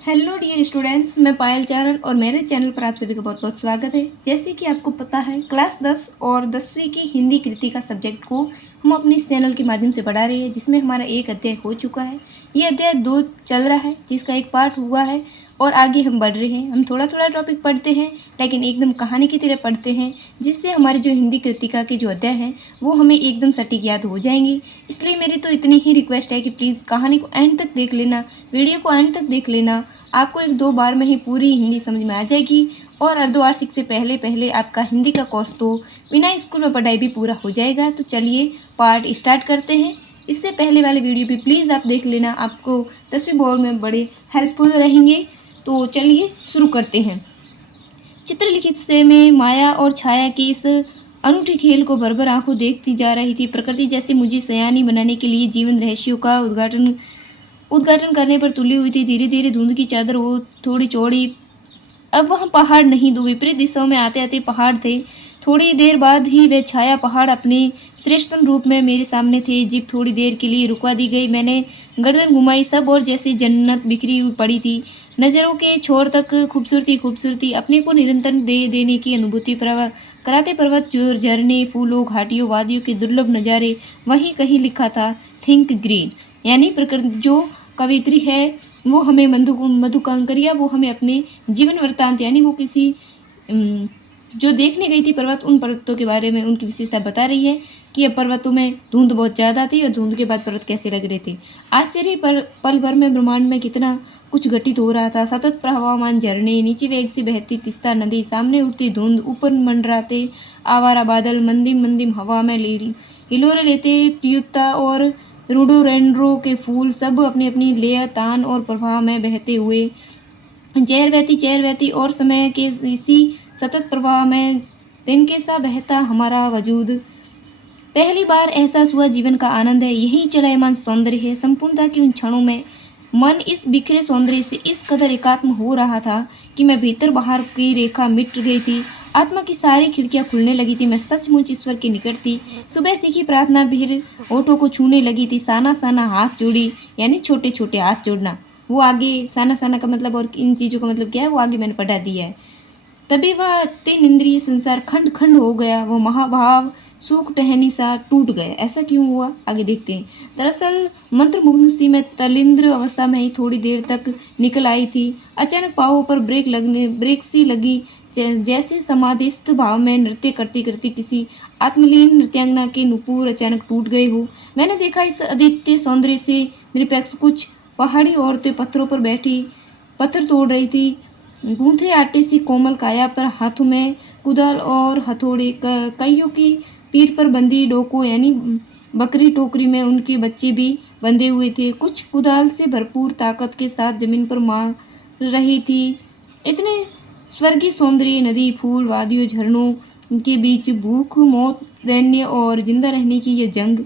Hello dear students, मैं पायल चारण और मेरे चैनल पर आप सभी का बहुत बहुत स्वागत है। जैसे कि आपको पता है, क्लास 10 और 10वीं की हिंदी कृति का सब्जेक्ट को हम अपने इस चैनल के माध्यम से पढ़ा रहे हैं, जिसमें हमारा एक अध्याय हो चुका है। ये अध्याय 2 चल रहा है, जिसका एक पार्ट हुआ है और आगे हम बढ़ रहे हैं। हम थोड़ा थोड़ा टॉपिक पढ़ते हैं, लेकिन एकदम कहानी की तरह पढ़ते हैं, जिससे हमारी जो हिंदी कृतिका के जो अध्याय हैं वो हमें एकदम सटीक याद हो जाएंगे। इसलिए मेरी तो इतनी ही रिक्वेस्ट है कि प्लीज़ कहानी को एंड तक देख लेना, वीडियो को एंड तक देख लेना। आपको 1-2 बार में ही पूरी हिंदी समझ में आ जाएगी और अर्धवार्षिक से पहले पहले आपका हिंदी का कोर्स तो बिना स्कूल में पढ़ाई भी पूरा हो जाएगा। तो चलिए पार्ट स्टार्ट करते हैं। इससे पहले वाले वीडियो भी प्लीज़ आप देख लेना, आपको 10वीं बोर्ड में बड़े हेल्पफुल रहेंगे। तो चलिए शुरू करते हैं। चित्रलिखित से में माया और छाया की इस अनूठे खेल को भर भर आंखों देखती जा रही थी। प्रकृति जैसे मुझे सयानी बनाने के लिए जीवन रहस्यों का उद्घाटन करने पर तुली हुई थी। धीरे धीरे धुंध की चादर वो थोड़ी चौड़ी। अब वह पहाड़ नहीं, दो विपरीत दिशाओं में आते आते पहाड़ थे। थोड़ी देर बाद ही वे छाया पहाड़ अपने श्रेष्ठतम रूप में मेरे सामने थे। जीप थोड़ी देर के लिए रुकवा दी गई। मैंने गर्दन घुमाई। सब और जैसी जन्नत बिखरी हुई पड़ी थी। नज़रों के छोर तक खूबसूरती खूबसूरती, अपने को निरंतर दे देने की अनुभूति। कराते पर्वत, जो झरने, फूलों, घाटियों, वादियों के दुर्लभ नज़ारे। वहीं कहीं लिखा था थिंक ग्रीन, यानी प्रकृति जो कवित्री है वो हमें मधुकांकरिया वो हमें अपने जीवन वृत्तांत, यानी वो किसी जो देखने गई थी पर्वत, उन पर्वतों के बारे में उनकी विशेषता बता रही है कि अब पर्वतों में धुंध बहुत ज़्यादा थी और धुंध के बाद पर्वत कैसे लग रहे थे। आश्चर्य पर पल भर में ब्रह्मांड में कितना कुछ घटित हो रहा था। सतत प्रवाहमान झरने, नीचे वेग से बहती तिस्ता नदी, सामने उठती धुंध, ऊपर मंडराते आवारा बादल, मंदिम मंदिम हवा में हिलोरे लेते प्युत्ता और रोडोडेंड्रो के फूल, सब अपनी अपनी लेह तान और प्रवाह में बहते हुए चेर बहती और समय के इसी सतत प्रवाह में दिन के सा बहता हमारा वजूद। पहली बार एहसास हुआ जीवन का आनंद है, यही चलायमान सौंदर्य है। संपूर्णता की उन क्षणों में मन इस बिखरे सौंदर्य से इस कदर एकात्म हो रहा था कि मैं भीतर बाहर की रेखा मिट गई थी। आत्मा की सारी खिड़कियां खुलने लगी थी। मैं सचमुच ईश्वर के निकट थी। सुबह सीखी प्रार्थना फिर होठों को छूने लगी थी। साना साना हाथ जोड़ी, यानी छोटे छोटे हाथ जोड़ना। वो आगे साना साना का मतलब और इन चीज़ों का मतलब क्या है वो आगे मैंने पढ़ा दिया है। तभी वह तीन इंद्रिय संसार खंड खंड हो गया। वो महाभाव सूख टहनी सा टूट गया। ऐसा क्यों हुआ, आगे देखते हैं। दरअसल मंत्रमुग्ध सी मैं तलिंद्र अवस्था में ही थोड़ी देर तक निकल आई थी। अचानक पाँवों पर ब्रेक सी लगी, जैसे समाधिस्थ भाव में नृत्य करती करती किसी आत्मलीन नृत्यांगना के नुपुर अचानक टूट गए हो। मैंने देखा इस अद्वितीय सौंदर्य से निरपेक्ष कुछ पहाड़ी औरतें पत्थरों पर बैठी पत्थर तोड़ रही थी। गूंथे आटे सी कोमल काया पर हाथों में कुदाल और हथौड़े, कईयों की पीठ पर बंदी डोको, यानी बकरी टोकरी में उनके बच्चे भी बंधे हुए थे। कुछ कुदाल से भरपूर ताकत के साथ जमीन पर मार रही थी। इतने स्वर्गीय सौंदर्य, नदी, फूल, वादियों, झरनों के बीच भूख, मौत, दैन्य और जिंदा रहने की यह जंग।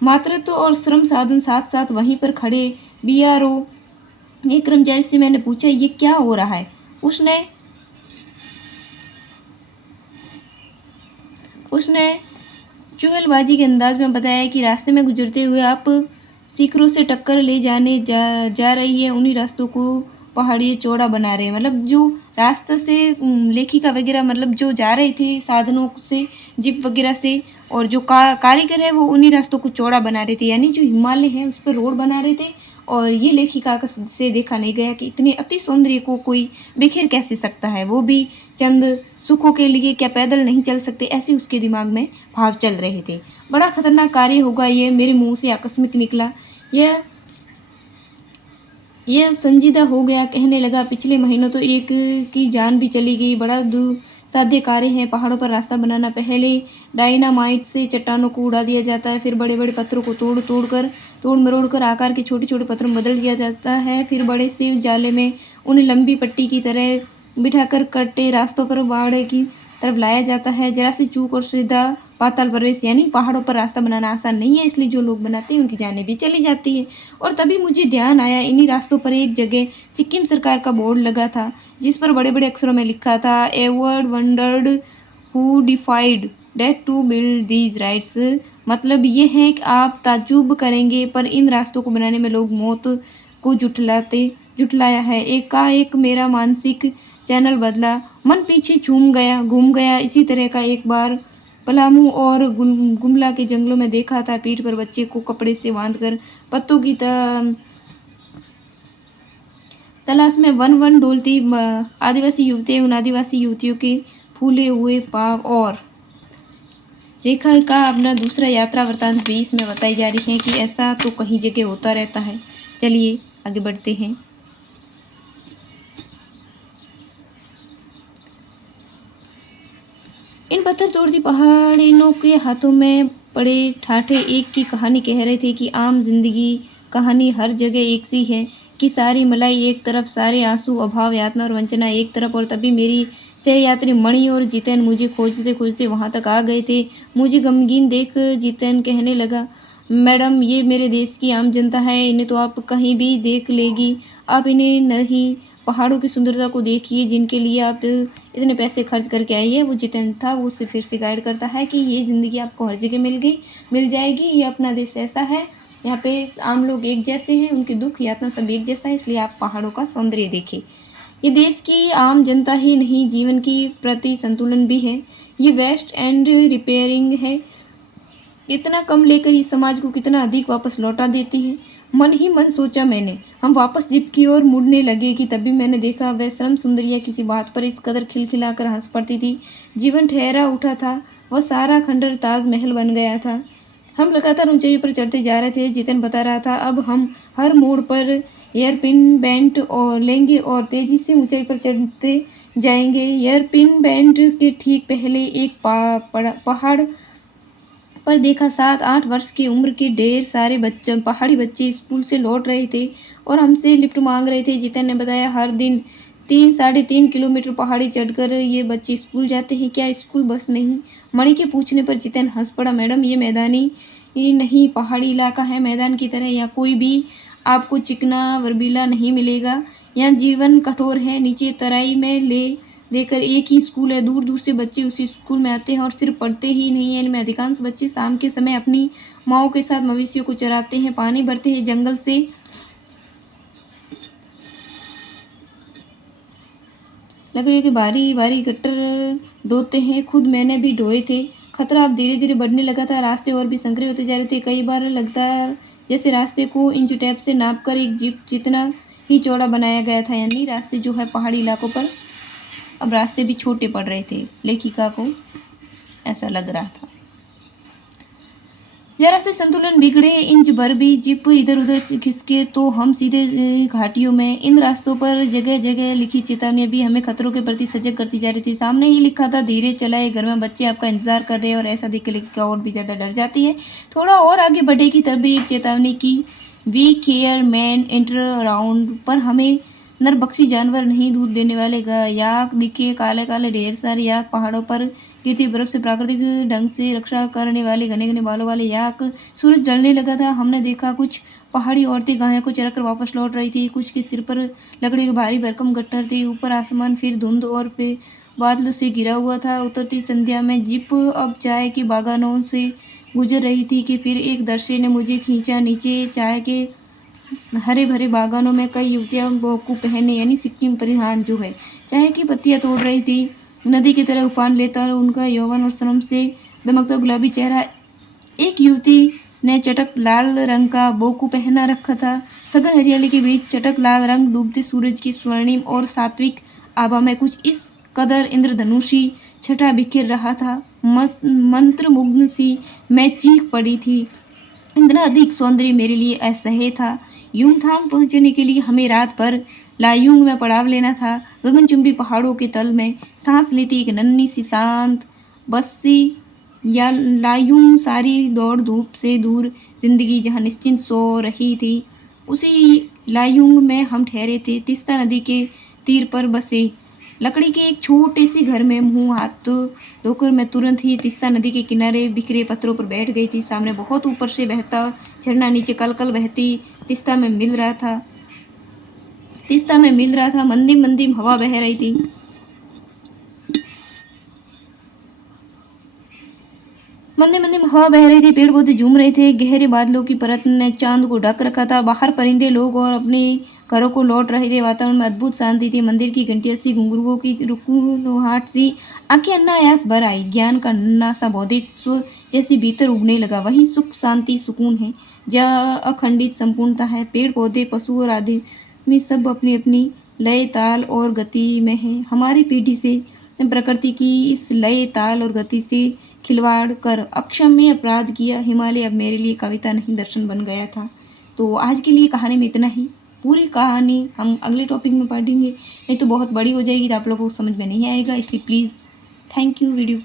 मातृत्व और श्रम साधन साथ साथ वहीं पर खड़े। बीआरओ एक कर्मचारी से मैंने पूछा, ये क्या हो रहा है। उसने चुगलबाजी के अंदाज में बताया कि रास्ते में गुजरते हुए आप शिखरों से टक्कर ले जा रही है। उन्हीं रास्तों को पहाड़ी चौड़ा बना रहे हैं। मतलब जो रास्ते से लेखिका वगैरह मतलब जो जा रहे थे साधनों से, जीप वगैरह से, और जो कारीगर है वो उन्हीं रास्तों को चौड़ा बना रहे थे, यानी जो हिमालय है उस पर रोड बना रहे थे। और ये लेखिका से देखा नहीं गया कि इतने अति सौंदर्य को कोई बिखेर कैसे सकता है, वो भी चंद सुखों के लिए। क्या पैदल नहीं चल सकते, ऐसे उसके दिमाग में भाव चल रहे थे। बड़ा खतरनाक कार्य होगा ये, मेरे मुंह से आकस्मिक निकला। यह संजीदा हो गया। कहने लगा, पिछले महीनों तो एक की जान भी चली गई। बड़ा दुसाध्य कार्य है पहाड़ों पर रास्ता बनाना। पहले डायनामाइट से चट्टानों को उड़ा दिया जाता है, फिर बड़े बड़े पत्थरों को तोड़ मरोड़ कर आकार के छोटे छोटे पत्थरों में बदल दिया जाता है। फिर बड़े से जाले में उन्हें लंबी पट्टी की तरह बिठाकर कटे रास्तों पर बाड़े की तरफ लाया जाता है। जरा सी चूक और सीधा पाताल प्रवेश, यानी पहाड़ों पर रास्ता बनाना आसान नहीं है, इसलिए जो लोग बनाते हैं उनकी जानें भी चली जाती है। और तभी मुझे ध्यान आया, इन्हीं रास्तों पर एक जगह सिक्किम सरकार का बोर्ड लगा था, जिस पर बड़े बड़े अक्षरों में लिखा था, ever wondered who defied death to build these rites. मतलब ये है कि आप ताज्जुब करेंगे, पर इन रास्तों को बनाने में लोग मौत को जुटलाते जुटलाया है। एकाएक मेरा मानसिक चैनल बदला, मन पीछे घूम गया। इसी तरह का एक बार पलामू और गुमला के जंगलों में देखा था। पीठ पर बच्चे को कपड़े से बांधकर पत्तों की तलाश में वन वन डोलती आदिवासी युवतियां उन आदिवासी युवतियों के फूले हुए पाव और रेखा का अपना दूसरा यात्रा वृत्तांत भी इसमें बताई जा रही है कि ऐसा तो कहीं जगह होता रहता है। चलिए आगे बढ़ते हैं। इन पत्थर तोड़ती पहाड़ियों के हाथों में पड़े ठाठे एक की कहानी कह रहे थे कि आम जिंदगी कहानी हर जगह एक सी है कि सारी मलाई एक तरफ, सारे आंसू, अभाव, यातना और वंचना एक तरफ। और तभी मेरी सहयात्री मणि और जितेन मुझे खोजते खोजते वहां तक आ गए थे। मुझे गमगीन देख जितेन कहने लगा, मैडम ये मेरे देश की आम जनता है, इन्हें तो आप कहीं भी देख लेगी। आप इन्हें नहीं, पहाड़ों की सुंदरता को देखिए जिनके लिए आप इतने पैसे खर्च करके आई है। वो जितेन था, वो उससे फिर से गाइड करता है कि ये ज़िंदगी आपको हर जगह मिल जाएगी। ये अपना देश ऐसा है, यहाँ पे आम लोग एक जैसे हैं, उनके दुख यातना सब एक जैसा है, इसलिए आप पहाड़ों का सौंदर्य देखिए। ये देश की आम जनता ही नहीं, जीवन की प्रति संतुलन भी है। ये वेस्ट एंड रिपेयरिंग है, इतना कम लेकर इस समाज को कितना अधिक वापस लौटा देती है। मन ही मन सोचा मैंने। हम वापस जीप की ओर मुड़ने लगे कि तभी मैंने देखा वह श्रम सुंदरिया किसी बात पर इस कदर खिलखिलाकर हंस पड़ती थी। जीवन ठहरा उठा था, वह सारा खंडर ताजमहल बन गया था। हम लगातार ऊंचाइयों पर चढ़ते जा रहे थे। जितन बता रहा था, अब हम हर मोड़ पर एयरपिन बेंट और लेंगे और तेजी से ऊंचाई पर चढ़ते जाएंगे। एयरपिन बेंट के ठीक पहले एक पहाड़ पर देखा 7-8 वर्ष की उम्र के ढेर सारे बच्चे, पहाड़ी बच्चे स्कूल से लौट रहे थे और हमसे लिफ्ट मांग रहे थे। जितन ने बताया, हर दिन 3-3.5 किलोमीटर पहाड़ी चढ़कर ये बच्चे स्कूल जाते हैं। क्या स्कूल बस नहीं? मणि के पूछने पर जितन हंस पड़ा, मैडम ये मैदानी ही नहीं, पहाड़ी इलाका है, मैदान की तरह। यहाँ कोई भी आपको चिकना वर्बीला नहीं मिलेगा। यहाँ जीवन कठोर है। नीचे तराई में देकर एक ही स्कूल है। दूर दूर से बच्चे उसी स्कूल में आते हैं और सिर्फ पढ़ते ही नहीं है, इनमें अधिकांश बच्चे शाम के समय अपनी माओं के साथ मवेशियों को चराते हैं, पानी भरते हैं, जंगल से लकड़ियों के भारी भारी गट्टर ढोते हैं। खुद मैंने भी ढोए थे। खतरा अब धीरे धीरे बढ़ने लगा था। रास्ते और भी संकरे होते जा रहे थे। कई बार लगता जैसे रास्ते को इंच टेप से नापकर एक जीप जितना ही चौड़ा बनाया गया था। यानी रास्ते जो है पहाड़ी इलाकों पर अब रास्ते भी छोटे पड़ रहे थे, लेखिका को ऐसा लग रहा था। जरा से संतुलन बिगड़े इंच भर भी जीप इधर उधर खिसके तो हम सीधे घाटियों में। इन रास्तों पर जगह जगह लिखी चेतावनियां भी हमें खतरों के प्रति सजग करती जा रही थी। सामने ही लिखा था, धीरे चलाए, घर में बच्चे आपका इंतजार कर रहे हैं। और ऐसा देख के लेखिका और भी ज्यादा डर जाती है। थोड़ा और आगे बढ़ेगी तभी चेतावनी की, beware man eater around. पर हमें नरभक्षी जानवर नहीं, दूध देने वाले याक दिखे, काले काले ढेर सारे याक, पहाड़ों पर गिरती बर्फ से प्राकृतिक ढंग से रक्षा करने वाले घने घने बालों वाले याक। सूरज ढलने लगा था। हमने देखा कुछ पहाड़ी औरतें गायों को चराकर वापस लौट रही थी। कुछ के सिर पर लकड़ी के भारी भरकम गट्ठर थे। ऊपर आसमान फिर धुंध और फिर बादल से घिरा हुआ था। उतरती संध्या में जीप अब चाय के बागानों से गुजर रही थी कि फिर एक दृश्य ने मुझे खींचा। नीचे चाय के हरे भरे बागानों में कई युवतियां बोकू पहने, यानी सिक्किम परिधान जो है, चाय की पत्तियां तोड़ रही थी। नदी की तरह उफान लेता और उनका यौवन और श्रम से दमकता गुलाबी चेहरा। एक युवती ने चटक लाल रंग का बोकू पहना रखा था। सघन हरियाली के बीच चटक लाल रंग डूबते सूरज की स्वर्णिम और सात्विक आभा में कुछ इस कदर इंद्रधनुषी छटा बिखेर रहा था। मंत्रमुग्ध सी मैं चीख पड़ी थी। इतना अधिक सौंदर्य मेरे लिए असह्य था। युमथांग पहुंचने के लिए हमें रात भर लायुंग में पड़ाव लेना था। गगनचुंबी पहाड़ों के तल में सांस लेती एक नन्ही सी शांत बस्ती या लायुंग, सारी दौड़ धूप से दूर जिंदगी जहाँ निश्चिंत सो रही थी, उसी लायुंग में हम ठहरे थे। तीस्ता नदी के तीर पर बसे लकड़ी के एक छोटे से घर में मुंह हाथ धोकर मैं तुरंत ही तीस्ता नदी के किनारे बिखरे पत्थरों पर बैठ गई थी। सामने बहुत ऊपर से बहता झरना नीचे कल कल बहती तीस्ता में मिल रहा था। मंदिम मंदिम हवा बह रही थी। मंदे मंदे में हवा बह रही थी, पेड़ पौधे झूम रहे थे, गहरे बादलों की परत ने चांद को ढक रखा था। बाहर परिंदे लोग और अपने घरों को लौट रहे थे। वातावरण में अद्भुत शांति थी। मंदिर की घंटियां सी, घुंघरुओं की रुकुहाट सी, आंखें अनायास भर आई। ज्ञान का नन्हा सा बौद्धिक स्व जैसे भीतर उगने लगा। वही सुख, शांति, सुकून है, जहाँ अखंडित संपूर्णता है। पेड़ पौधे, पशु और आदमी सब अपनी अपनी लय, ताल और गति में है। हमारी पीढ़ी से प्रकृति की इस लय, ताल और गति से खिलवाड़ कर अक्षम्य अपराध किया। हिमालय अब मेरे लिए कविता नहीं, दर्शन बन गया था। तो आज के लिए कहानी में इतना ही। पूरी कहानी हम अगले टॉपिक में पढ़ेंगे, नहीं तो बहुत बड़ी हो जाएगी तो आप लोगों को समझ में नहीं आएगा। इसलिए प्लीज़, थैंक यू वीडियो